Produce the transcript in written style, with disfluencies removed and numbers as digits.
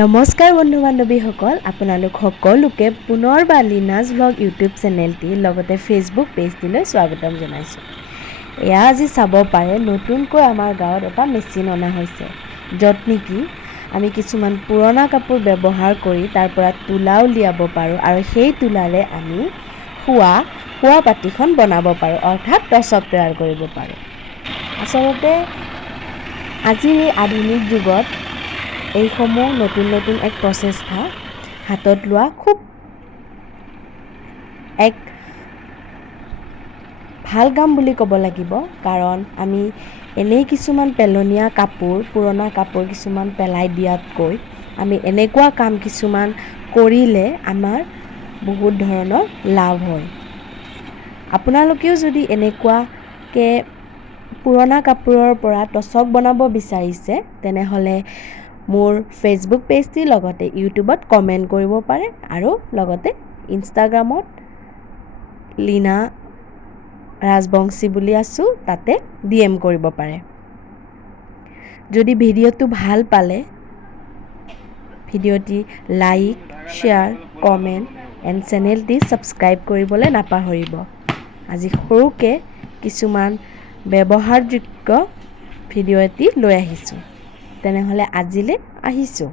নমস্কাৰ বন্ধু বান্ধৱীসকল, আপোনালোক সকলোকে পুনৰবাৰ লিনাজ ব্লগ ইউটিউব চেনেলটি লগতে ফেচবুক পেজটিলৈ স্বাগতম জনাইছোঁ। এয়া আজি চাব পাৰে নতুনকৈ আমাৰ গাঁৱত এটা মেচিন অনা হৈছে, য'ত নেকি আমি কিছুমান পুৰণা কাপোৰ ব্যৱহাৰ কৰি তাৰ পৰা তুলা উলিয়াব পাৰোঁ আৰু সেই তুলাৰে আমি শোৱা পাটিখন বনাব পাৰোঁ, অৰ্থাৎ টচক তৈয়াৰ কৰিব পাৰোঁ। আচলতে আজিৰ এই আধুনিক যুগত এইসমূহ নতুন এক প্ৰচেষ্টা হাতত লোৱা খুব এক ভাল কাম বুলি ক'ব লাগিব, কাৰণ আমি এনেই কিছুমান পেলনীয়া কাপোৰ, পুৰণা কাপোৰ কিছুমান পেলাই দিয়াতকৈ আমি এনেকুৱা কাম কিছুমান কৰিলে আমাৰ বহুত ধৰণৰ লাভ হয়। আপোনালোকেও যদি এনেকুৱাকৈ পুৰণা কাপোৰৰ পৰা টচক বনাব বিচাৰিছে, তেনেহ'লে মোৰ ফেচবুক পেজটিৰ লগতে ইউটিউবত কমেণ্ট কৰিব পাৰে আৰু লগতে ইনষ্টাগ্ৰামত লীনা ৰাজবংশী বুলি আছোঁ, তাতে DM কৰিব পাৰে। যদি ভিডিঅ'টো ভাল পালে ভিডিঅ'টি লাইক, শ্বেয়াৰ, কমেণ্ট এণ্ড চেনেলটি ছাবস্ক্ৰাইব কৰিবলৈ নাপাহৰিব। আজি সৰুকৈ কিছুমান ব্যৱহাৰযোগ্য ভিডিঅ' এটি লৈ আহিছোঁ। তেনেহ'লে আজিলৈ আহিছোঁ।